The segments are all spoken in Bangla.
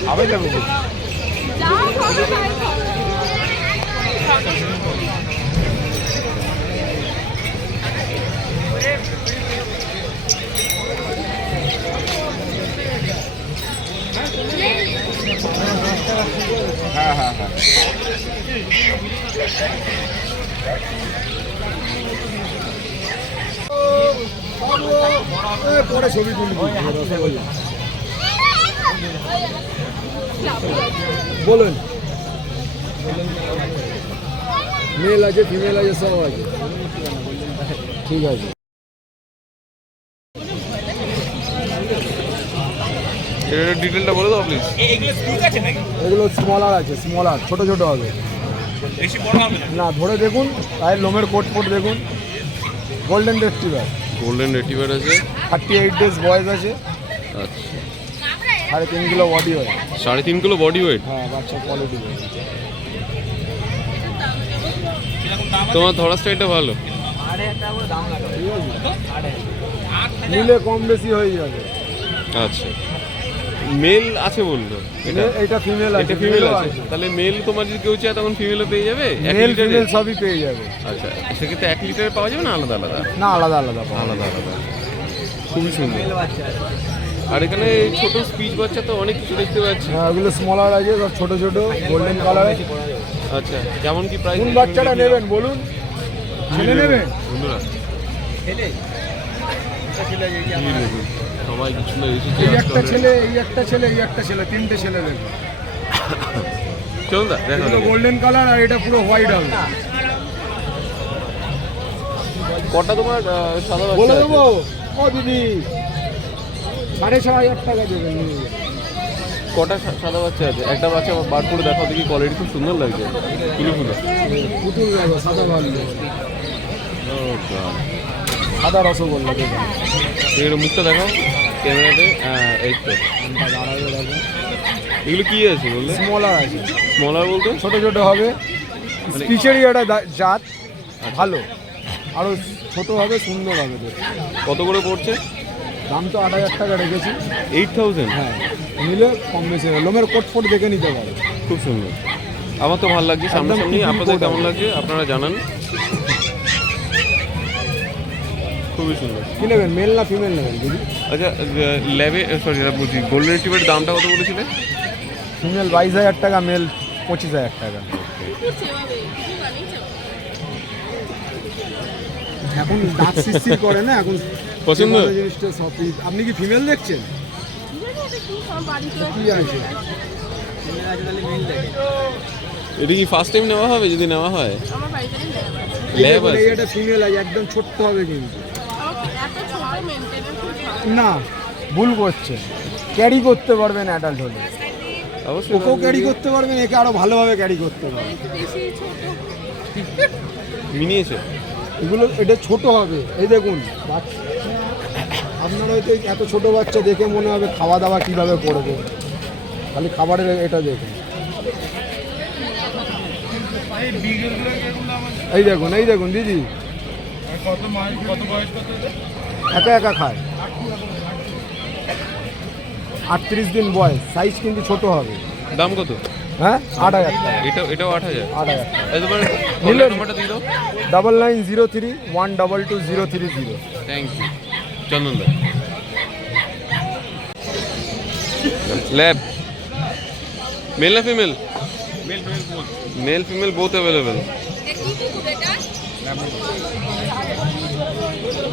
খাবে। হ্যাঁ হ্যাঁ হ্যাঁ। পরে ছবি তুলবি বলুন। মেল আছে ফিমেল আছে সব আছে। ঠিক আছে। বলে দাও প্লিজ এগুলো স্মলার আছে স্মলার ছোট ছোট হবে। না? ধরে দেখুন গায়ের লোমের কোট ফোট দেখুন। গোল্ডেন গোল্ডেন রেটিভার আছে। থার্টি এইট ডেজ বয়স আছে। আচ্ছা। সাড়ে তিন কিলো বডি হয় সাড়ে তিন কিলো বডি ওয়েট হ্যাঁ বাচ্চা কোয়ালিটি তোমার ধরা স্টাইলটা ভালো। নিলে কম বেশি হয়ে যাবে। আচ্ছা। মেল আছে বলল এটা? মে- ফিমেল আছে এটা ফিমেল আছে। তাহলে মেল তোমার যদি কেউ চায় তখন ফিমেলও পেয়ে যাবে? মেল ফিমেল সবই পেয়ে যাবে। আচ্ছা সেক্ষেত্রে এক লিটারে পাওয়া যাবে না আলাদা আলাদা? না আলাদা আলাদা আলাদা আলাদা। খুবই সুন্দর। আর এখানে ছোট স্পিচ বাচ্চা তো অনেক কিছু দেখতে পাচ্ছি। হ্যাঁ ওগুলো স্মলার আছে সব ছোট ছোট গোল্ডেন কালার আচ্ছা কেমন কি প্রাইস কোন বাচ্চাটা নেবেন বলুন। ছেলে নেবেন? বন্ধুরা। এই সবাই কিছু না এসেছে এই একটা ছেলে এই একটা ছেলে এই একটা ছেলে তিনটে ছেলে দেবে চলুন দা দেখা গোল্ডেন কালার আর এটা পুরো হোয়াইট হবে। কটা তোমার সাদা বলে দেবো? ও দিদি। সাড়ে ছ হাজার টাকা দেবেন কটা সাদা বাচ্চা আছে? একটা বাচ্চা বার করে দেখাও দেখি কোয়ালিটি খুব সুন্দর লাগছে। ফুলে ফুলে পুতুল যাব সাদা ভালো সাদা রসগোল্লা দেবেন এর মুখটা দেখাও ক্যামেরাতে এই তো। এগুলো কি আছে বললে? স্মলার আছে। স্মলার বলতে? ছোট ছোট হবে। স্পিচেরই একটা জাত ভালো। আরও ছোট হবে সুন্দর হবে কত করে পড়ছে? দাম তো আট হাজার টাকা রেখেছি। এইট থাউজেন্ড হ্যাঁ নিলে কম বেশি হবে। লোমের কোট ফোট দেখে নিতে পারে। খুব সুন্দর। আমার তো ভালো লাগছে সামনাসামনি আপনাদের কেমন। লাগছে আপনারা জানান। খুবই সুন্দর। কি নেবেন মেল না ফিমেল নেবেন দিদি? আচ্ছা ল্যাবে সরি বলছি গোল্ডেন রিট্রিভারের দামটা কত বলেছিলে ফিমেল বাইশ হাজার টাকা মেল পঁচিশ হাজার টাকা। এখন দাঁত সিস্তির করে না এখন পছন্দ? জিনিসটা সবই আপনি কি ফিমেল দেখছেন? এটা কি ফার্স্ট টাইম নেওয়া হবে যদি নেওয়া হয়? এই একটা ফিমেল আছে। একদম ছোট্ট হবে কিন্তু। না ভুল করছে। ক্যারি করতে পারবেন অ্যাডাল্ট হলে। অবশ্যই ওকেও ক্যারি করতে পারবেন একে আরও ভালোভাবে ক্যারি করতে পারবেন একটু বেশি মিনিয়েছে। এগুলো এটা ছোট হবে। এই দেখুন। আপনারা হয়তো এত ছোট বাচ্চা দেখে মনে হবে খাওয়া দাওয়া কীভাবে করবে। খালি খাবারের এটা দেখুন। এই দেখুন এই দেখুন, দিদি। একা একা খায়। আটত্রিশ দিন বয়স সাইজ কিন্তু ছোট হবে। দাম কত? হ্যাঁ? আট হাজার। টাকা এটা এটাও আট হাজার? আট হাজার। Double nine zero three one double two zero three zero thank you Chandan da. Lab. Male না female male female both available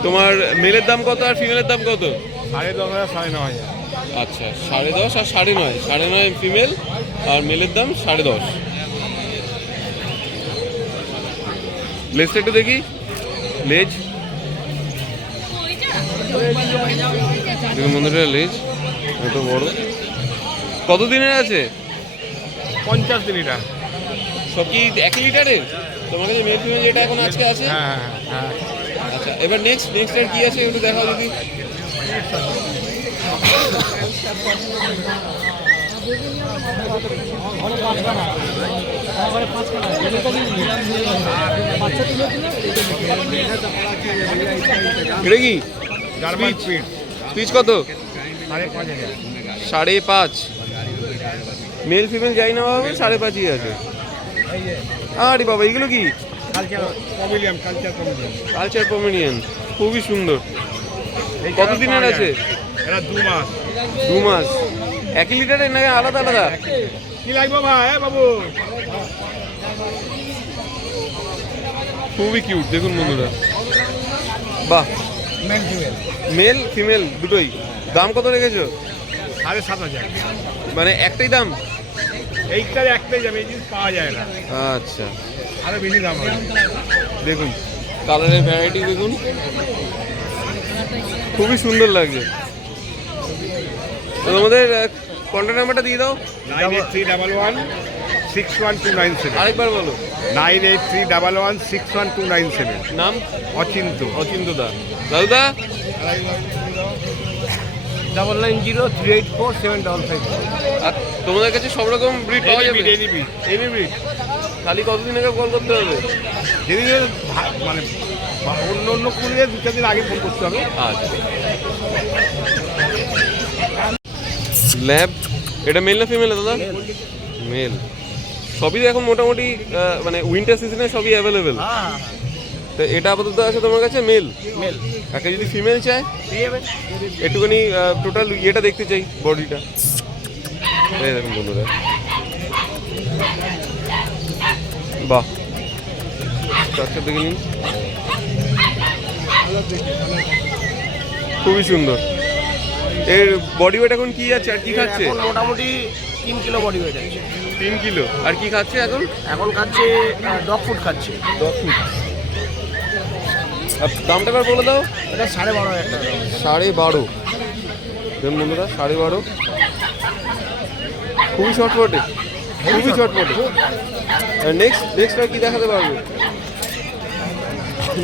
তোমার মেলের দাম কত আর ফিমেলের দাম কত? সাড়ে দশ হাজার সাড়ে ন হাজার। আচ্ছা সাড়ে দশ আর সাড়ে নয়। সাড়ে নয় ফিমেল আর মেলের দাম সাড়ে দশ। লেজটা একটু দেখি। লেজ। দেখুন বন্ধুরা লেজ এত বড়। কত দিনের আছে? পঞ্চাশ দিন এটা। সব কি এক লিটারের? তোমার কাছে মেল ফিমেল যেটা এখন আজকে আছে? হ্যাঁ হ্যাঁ আচ্ছা এবার নেক্সট নেক্সট আর কি আছে একটু দেখাও যদি এটা কি? জার্মান কত? সাড়ে পাঁচ পাঁচ। মেল ফিমেল যাই নেওয়া হবে সাড়ে পাঁচই আছে। আরে বাবা এগুলো কি? কালচার কমেডিয়ান খুবই সুন্দর। কত দিনের আছে? এটা দু মাস। দু মাস। একই লিটারের নাকি আলাদা আলাদা? কি লাগবে ভাই বাবু? খুবই কিউট দেখুন বন্ধুরা। বাহ। মেল ফিমেল দুটোই। দাম কত রেখেছো? সাড়ে সাত হাজার। মানে একটাই দাম? এইটার একটাই যাবে এই জিনিস পাওয়া যায় না। আচ্ছা। আরও বেশি দাম দেখুন কালারের ভ্যারাইটি দেখুন। খুবই সুন্দর লাগছে। তোমাদের কন্ট্যাক্ট নাম্বারটা দিয়ে দাও। Nine eight three double one six one two nine seven আরেকবার বলো। Nine eight three double one six one two nine seven নাম? অচিন্ত। অচিন্ত দা। দাদুদা? Double nine zero three eight four seven double five আর তোমাদের কাছে সব রকম ব্রিড পাওয়া যাবে? এনিবি এনি ব্রিড খালি কতদিন আগে কল করতে হবে? যেদিন মানে অন্য অন্য কুড়িয়ে দু চার দিন আগে ফোন করতে হবে। আচ্ছা। ল্যাব এটা মেল না ফিমেল দাদা? মেল সবই এখন মোটামুটি মানে উইন্টার সিজনে সবই অ্যাভেলেবেল তো এটা আপাতত আছে তোমার কাছে? মেল মেল একটা যদি ফিমেল চায়? একটুখানি টোটাল ইয়েটা দেখতে চাই বডিটা এই দেখুন বন্ধুরা। বাহ। স্ট্রাকচার দেখে নিন খুবই সুন্দর। এর বডি ওয়েট এখন কি আছে আর কি খাচ্ছে? এখন মোটামুটি তিন কিলো বডি ওয়েট আছে। তিন কিলো। আর কি খাচ্ছে এখন? এখন খাচ্ছে ডগ ফুড খাচ্ছে। আর দামটা এবার বলে দাও। এটা সাড়ে বারো হাজার টাকা। সাড়ে বারো। দেখুন বন্ধুরা সাড়ে বারো। খুবই শর্টপটে খুবই শর্টপটে আর নেক্সট নেক্সট আর কি দেখাতে পারবে?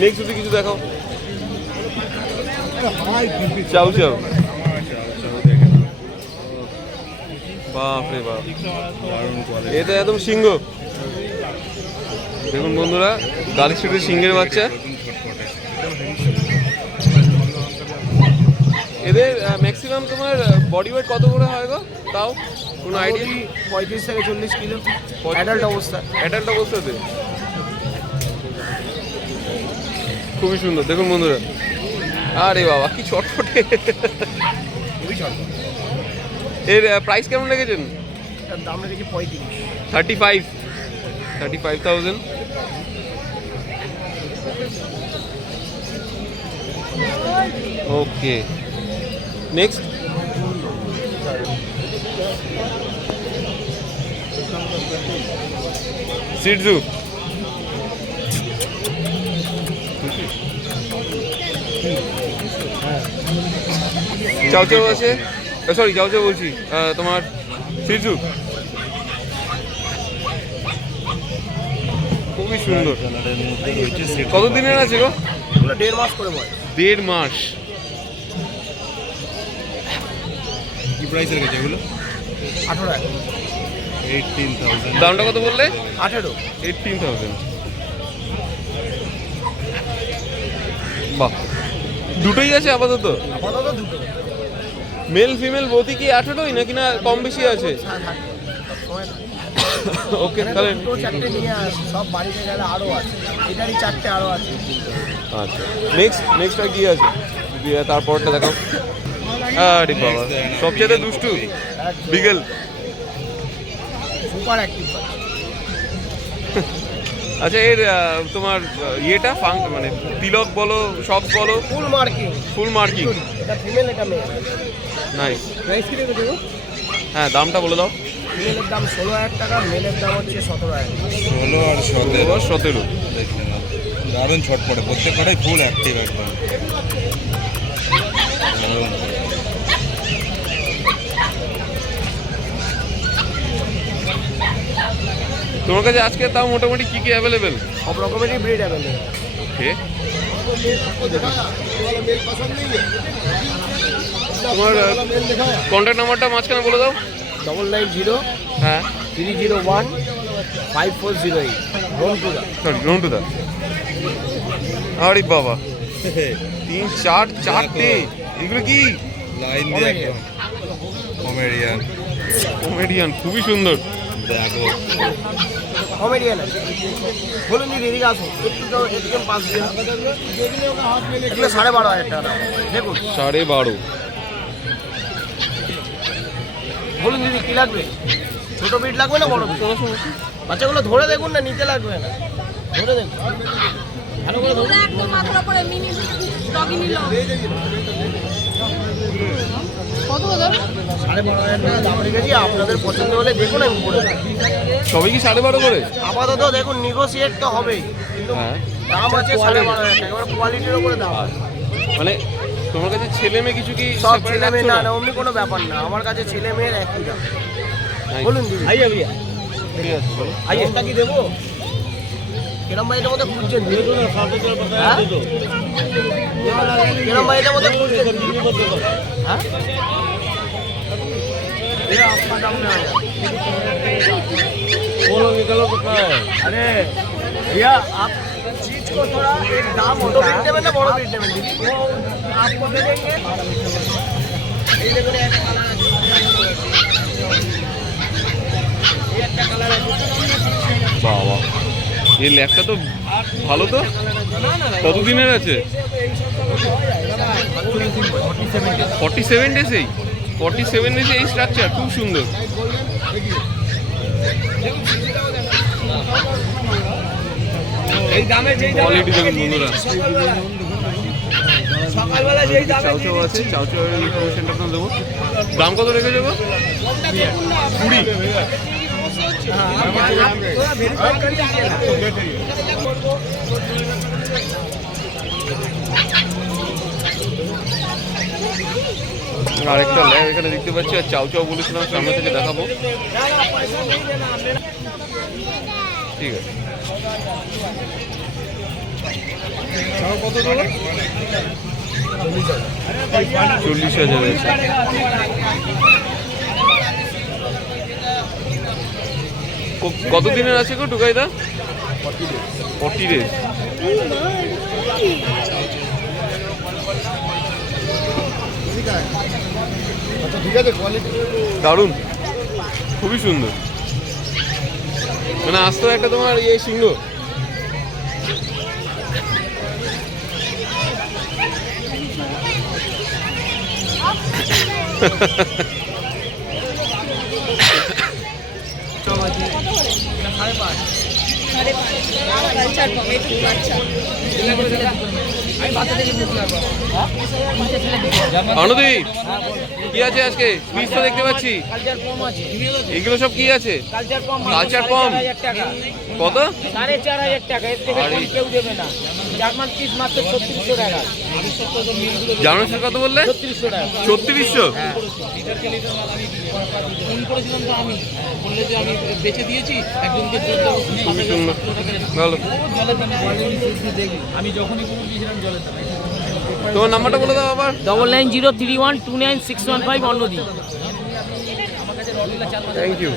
নেক্সট যদি কিছু দেখাও। চাউ চাউ বাপ রে বাপ। এটা একদম সিংহ। দেখুন বন্ধুরা গালি স্ট্রিটের সিংহের বাচ্চা। এদের ম্যাক্সিমাম তোমার বডি ওয়েট কত করে হয় গো? তাও কোনো আইডিয়া পঁয়ত্রিশ থেকে চল্লিশ কিলো। অ্যাডাল্ট অবস্থা। অ্যাডাল্ট অবস্থাতে। খুবই সুন্দর। দেখুন বন্ধুরা। আরে বাবা কি চটপটে। এর প্রাইস কেমন রেখেছেন? এটার দাম রেখেছি পঁয়ত্রিশ। Thirty five thirty five thousand okay next Shih Tzu chow chow আছে? সরি যাও চাও বলছি। তোমার সিটজু খুবই সুন্দর। কত দিনের আছে গো? দেড় মাস করে বয়স। দেড় মাস। কি প্রাইসের গেছে এগুলো? আঠেরো। টাকা এইটিন থাউজেন্ড দামটা কত বললে? আঠেরো। এইটিন থাউজেন্ড বাহ। দুটোই আছে আপাতত? আপাতত দুটো। মেল ফিমেল বৌদি কি আঠেরোই নাকি না কম বেশি আছে। ওকে তাহলে দুটো চারটে নিয়ে সব বাড়িতে গেলে আরও আছে। এটারই চারটে আরও আছে। আচ্ছা নেক্সট নেক্সটটা কি আছে? তারপরটা দেখাও আরে বাবা সবচেয়ে দুষ্টু বিকেল। সুপার অ্যাক্টিভ আচ্ছা এর তোমার ইয়েটা ফাং মানে তিলক বলো সব বলো। ফুল মার্কিং ফুল মার্কিং এটা ফিমেল এটা মেল নাইস প্রাইস কি গো? হ্যাঁ দামটা বলে দাও। ফিমেলের দাম ষোলো হাজার টাকা মেলের দাম হচ্ছে সতেরো হাজার। টাকা। ষোলো আর সতেরো। সতেরো দারুণ ছটপটে। প্রত্যেকটাই ফুল অ্যাক্টিভ একদম। তোমার কাছে আজকে তাও মোটামুটি কি কি অ্যাভেলেবেল সব রকমেরই ব্রিড অ্যাভেলেবেল ওকে তোমার কন্ট্যাক্ট নাম্বারটা মাঝখানে বলে দাও। ডবল নাইন জিরো হ্যাঁ। Three zero one five four zero eight রন্টুদা sorry দা আরে বাবা। তিন চার চারটে। এগুলো কি? লাইন দিয়ে কমেডিয়ান কমেডিয়ান খুবই সুন্দর। কমেডিয়ান বলুন দিদি এদিকে একটু পাস এগুলো সাড়ে বারো হাজার টাকা দেখুন। সাড়ে বারো। বলুন দিদি কি লাগবে? ছোট বিট লাগবে না বড় বিট বাচ্চাগুলো ধরে দেখুন না নিতে লাগবে না। ধরে দেখুন। ভালো করে ধরুন। সাড়ে বারো হাজার টাকা দাম রেখেছি আপনাদের পছন্দ হলে দেখুন আমি করে সবই কি সাড়ে বারো করে? আপাতত দেখুন নিগোসিয়েট তো হবেই কিন্তু হ্যাঁ। দাম আছে সাড়ে বারো হাজার টাকা এবার কোয়ালিটির উপরে দাম আছে। মানে তোমার কাছে ছেলে মেয়ে কিছু কি সব ছেলে মেয়ে না না? অমনি কোনো ব্যাপার না আমার কাছে ছেলে মেয়ের একই দাম। বলুন দিদি। আইয়া ভাইয়া ঠিক আছে বলো। আইয়েরটা কি দেবো? কিরম ভাই এটার মধ্যে খুঁজছেন হ্যাঁ? কিরম ভাই এটার মধ্যে খুঁজছেন হ্যাঁ ये आपका दाम में आया बोलो निकलो तो क्या है अरे भैया आप चीज को थोड़ा एक दाम होता है में ना बड़ो बीट में दीदी वो आपको दे देंगे ये देखो एक काला ये একটা কালার আছে বাবা এই ল্যাবটা তো ভালো তো? কতদিনের আছে? ফর্টি সেভেন ডেজেই? ফর্টি সেভেন ডেজে এই স্ট্রাকচার খুব সুন্দর। কোয়ালিটি দেখুন বন্ধুরা। সকালবেলা যেই দামে চাউ চাউ আছে চাউ চাউ ইনফরমেশনটা আপনার দেবো। দাম কত রেখে দেবো কুড়ি। আরেকটা ল্যাব এখানে দেখতে পাচ্ছি, আর চাউ চাউ বলেছিলাম, সামনে থেকে দেখাবো। ঠিক আছে। চল্লিশ হাজার আছে। কত দিনের আছে গো টুকাইদা? Forty days. দারুণ। খুবই সুন্দর। মানে আস্ত একটা তোমার ইয়ে সিংহ। অনুদি কি আছে আজকে? পিস তো দেখতে পাচ্ছি। এগুলো সব কি আছে? কালচার কত সাড়ে চার হাজার টাকা। এর থেকে কেউ দেবে না। জার্মান পিস মাত্র ছত্রিশশো টাকা। কত বললে? ছত্রিশশো টাকা। ছত্রিশশো? ফোন করেছিলাম তো আমি বললে যে আমি বেঁচে দিয়েছি একজনকে আমি যখনই কোনো দিয়েছিলাম জলের দামে তোমার নাম্বারটা বলে দাও আবার। Double nine zero three one two nine six one five অন্যদি। Thank you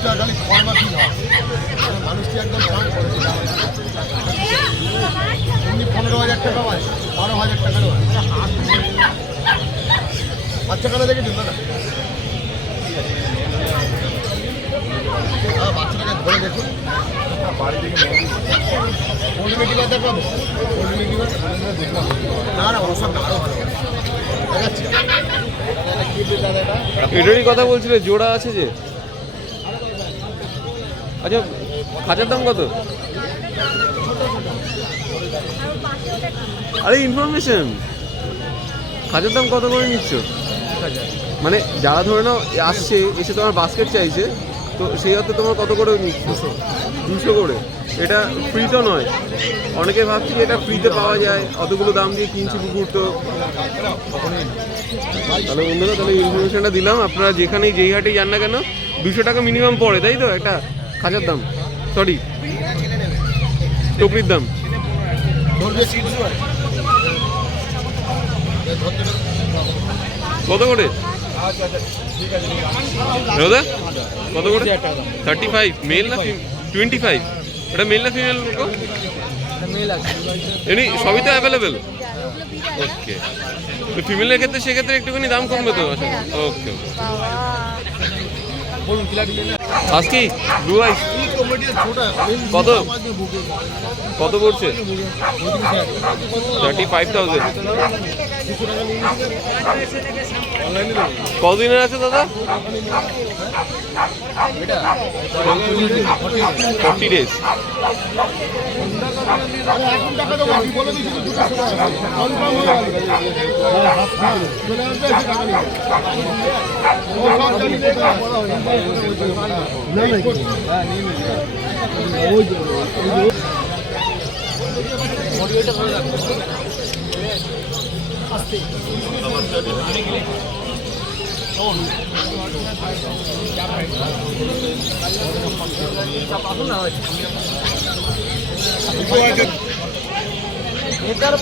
হয় খালি ফর্মাটি হয় মানে মানুষটি একদম দাম করেছে এমনি পনেরো হাজার টাকা হয়, বারো হাজার টাকারও হয় বাচ্চা কানে দেখেছেন দাদা? দেখুন। বাড়ি না কথা বলছিলে, জোড়া আছে যে? আচ্ছা খাঁচার দাম কত? আরে ইনফরমেশন খাঁচার দাম কত করে নিচ্ছ? মানে যারা ধরে নাও আসছে এসে তোমার বাস্কেট চাইছে তো সেই অর্থে তোমার কত করে নিচ্ছ? দুশো। করে। এটা ফ্রি তো নয়। অনেকে ভাবছি যে এটা ফ্রিতে পাওয়া যায়। অতগুলো দাম দিয়ে কিনছি কুকুর তো। তাহলে বন্ধুরা তাহলে ইনফরমেশনটা দিলাম। আপনারা যেখানেই যেই হাটেই যান না কেন দুশো টাকা মিনিমাম পড়ে তাই তো? একটা খাঁচার দাম সরি টুকরির দাম। কত করে? দাদা কত করে? থার্টি ফাইভ মেল না টোয়েন্টি ফাইভ এটা মেল না ফিমেল মেল এমনি সবই তো অ্যাভেলেবেল ওকে তো ফিমেলের ক্ষেত্রে সেক্ষেত্রে একটুখানি দাম কমবে তো ওকে বলুন আজকে ব্লু কত? কত পড়ছে? থার্টি ফাইভ থাউজেন্ড কতদিনের আছে দাদা? ফর্টি ডেজ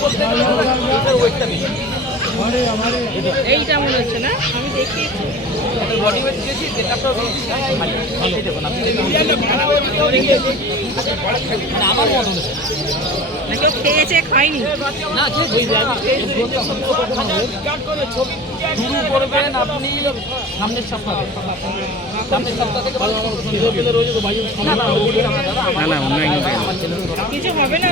বলতে গেলে এটার ওয়েটটা বেশি এইটা মনে হচ্ছে না? আমি দেখি বডি ওয়েট দিয়েছি এই দেখুন না, আমার মত না কেউ খেয়েছে খায়নি। না শুরু করবেন আপনি সামনের সপ্তাহে। না না আমার কিছু হবে না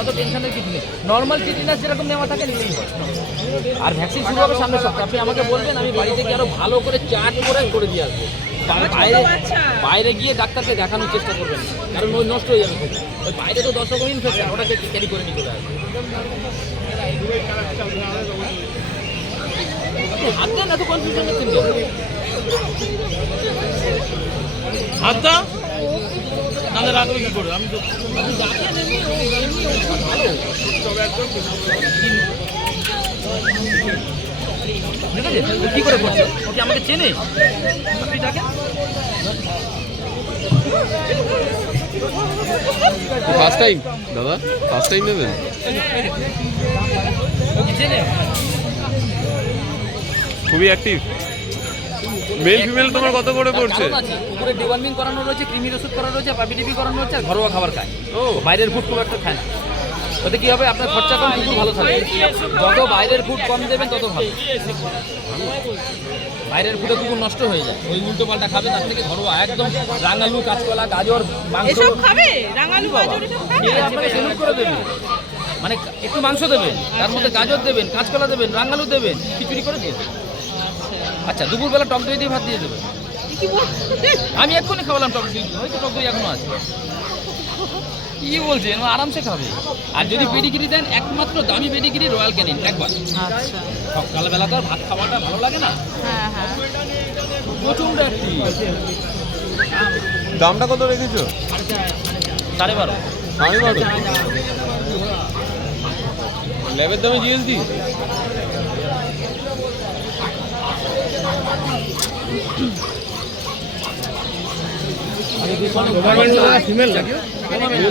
তো টেনশনের কিছু নেই নর্মাল টিটিনাস যেরকম নেওয়া থাকে নিলেই আর ভ্যাকসিন শুরু হবে সামনের সপ্তাহে আপনি আমাকে বলবেন আমি বাড়িতে গিয়ে আরও ভালো করে চার্ট করে করে দিয়ে আসব বাইরে বাইরে গিয়ে ডাক্তারকে দেখানোর চেষ্টা করবেন। কারণ ওই নষ্ট হয়ে যাবে ওই বাইরে তো দশ রকম ইনফেকশন ওটাকে ক্যারি করে নিয়ে চলে আসবে হাত দেন এত কনফিউশন কেন? হাতটা নাহলে রাখবে কি করে আমি তো ঠিক আছে ও কি করে করছে? ও কি আমাকে চেনে? আপনি ডাকেন ফার্স্ট টাইম দাদা ফার্স্ট টাইম নেবেন? চেনে? খুবই অ্যাক্টিভ মেল ফিমেল তোমার কত করে পড়ছে? পুকুরে ডিওয়ার্মিং করানো রয়েছে কৃমির ওষুধ করানো রয়েছে পাপি টিপি করানো হচ্ছে আর ঘরোয়া খাবার খায়। ও। বাইরের ফুড খুব একটা খায় না। ওতে কি হবে? আপনার খরচা কম কুকুর ভালো থাকবে যত বাইরের ফুড কম দেবেন তত ভালো। বাইরের ফুডে কুকুর নষ্ট হয়ে যায়। ওই উল্টো পাল্টা খাবে তার থেকে ঘরোয়া। একদম রাঙালু কাঁচকলা গাজর মাংস। এসব খাবে? রাঙালু গাজর এসব খাবে? খেয়ে আপনাকে সেলুট করে দেবে। মানে একটু মাংস দেবেন তার মধ্যে গাজর দেবেন কাঁচকলা দেবেন রাঙালু দেবেন খিচুড়ি করে দিয়ে দেবেন। আচ্ছা দুপুরবেলা টক দই দিয়ে ভাত দিয়ে দেবেন কি আমি এক্ষুনি খাওয়ালাম টক দই হয়তো টক দই এখনও আছে। কি বলছেন ও আরামসে খাবে? আর যদি পেডিগিরি দেন একমাত্র দামি পেডিগিরি রয়্যাল ক্যানিন একবার। আচ্ছা। সকালবেলা তো আর ভাত খাওয়াটা ভালো লাগে না। হ্যাঁ হ্যাঁ। প্রচণ্ড দামটা কত রেখেছো? সাড়ে বারো। সাড়ে বারো। ল্যাবের দামে জিএসডি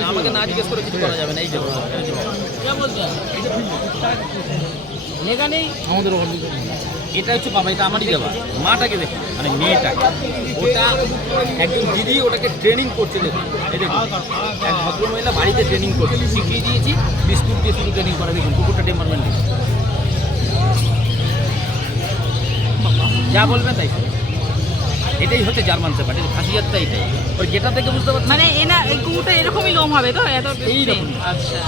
আমাকে না জিজ্ঞেস করে কিছু করা যাবে না এই যে লেগা নেই? আমাদের এটা হচ্ছে বাবা এটা আমারই দেওয়া। মাটাকে দেখুন মানে মেয়েটাকে। ওটা একজন দিদি ওটাকে ট্রেনিং করছে দেখুন এই দেখুন এক ভদ্রমহিলা বাড়িতে ট্রেনিং করছে। শিখিয়ে দিয়েছি বিস্কুট দিয়ে শুধু ট্রেনিং করে দেখুন কুকুরটা টেম্পারমেন্ট যা বলবেন তাই। এটাই হচ্ছে জার্মান শেফার্ড এর খাসিয়াতটা এটাই। ওই যেটা থেকে বুঝতে পারছি? মানে এনা এই কুকুরটা এরকমই লোম হবে তো? এত এইরকম আচ্ছা।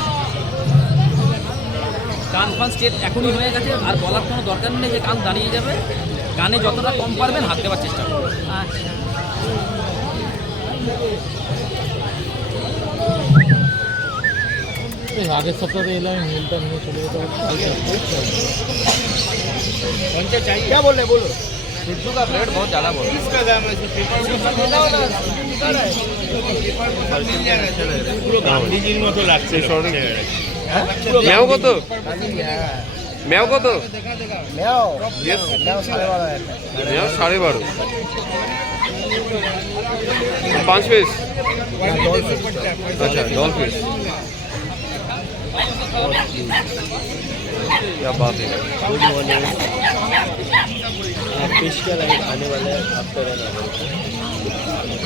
কান ফান স্টেট এখনই হয়ে গেছে আর বলার কোনো দরকার নেই যে কান দাঁড়িয়ে যাবে। কানে যতটা কম পারবেন হাত দেওয়ার চেষ্টা করবেন আচ্ছা। আগের সপ্তাহে এলাম হিলটা নিয়ে চলে যেতে আচ্ছা। বলো सिद्धू का ब्रेड बहुत ज़्यादा बोल किसका दाम है পুরো গান্ধীজির মতো লাগছে ম্যাও কত ম্যাও কত ম্যাও Yes. ম্যাও সাড়ে বারো হাজার ম্যাও সাড়ে বারো পাঁচ পিস अच्छा डॉल फिश क्या बात है? गुड मॉर्निंग फ़िश का लाइट आने वाला है आफ्टर रहे हैं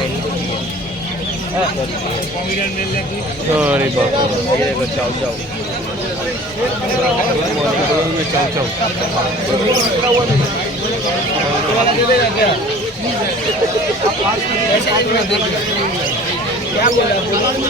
अरे बाप ये चाओ चाओ क्या बोला?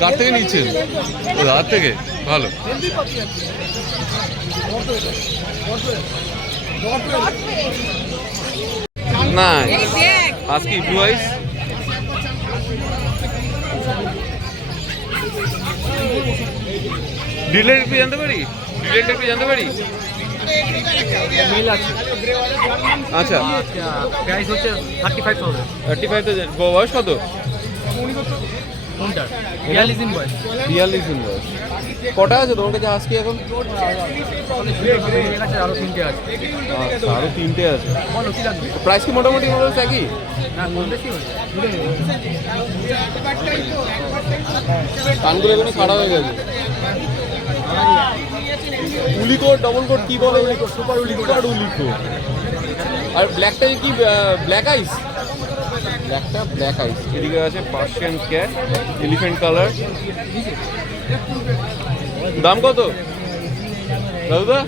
কার থেকে নিচ্ছেন? দাদার থেকে? ভালো। দেখ আজকে ব্লু আইস ডিলের একটু জানতে পারি? ডিলেরটা একটু জানতে পারি? মিল আছে। আচ্ছা। প্রাইস হচ্ছে thirty five thousand thirty five বয়স কত? কোনটা বিয়াল্লিশ দিন বয়স। বিয়াল্লিশ দিন বয়স। কটা আছে তোমার কাছে আজকে এখন? আরও তিনটে আছে। আচ্ছা আরও তিনটে আছে। প্রাইস কি মোটামুটি মোটামুটি একই? না কম কানগুলো এখানে খারাপ হয়ে গেছে। উলিকোট ডবল কোট কি বলে উলিকোট সুপার উলিকোট আর উলিকোট আর ব্ল্যাকটা কি ব্ল্যাক আইস ব্ল্যাকটা ব্ল্যাক আইস এদিকে আছে পার্সিয়ান ক্যাট এলিফ্যান্ট কালার দাম কত? দাদা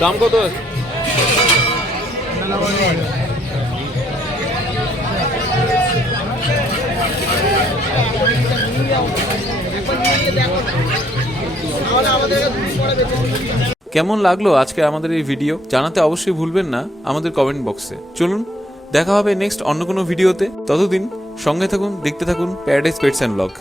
দাম কত? কেমন লাগল আজকে আমাদের এই ভিডিও জানাতে অবশ্যই ভুলবেন না আমাদের কমেন্ট বক্সে চলুন, দেখা হবে নেক্সট অন্য কোনো ভিডিওতে ততদিন সঙ্গে থাকুন, দেখতে থাকুন প্যারাডাইস পেটস অ্যান্ড ব্লগ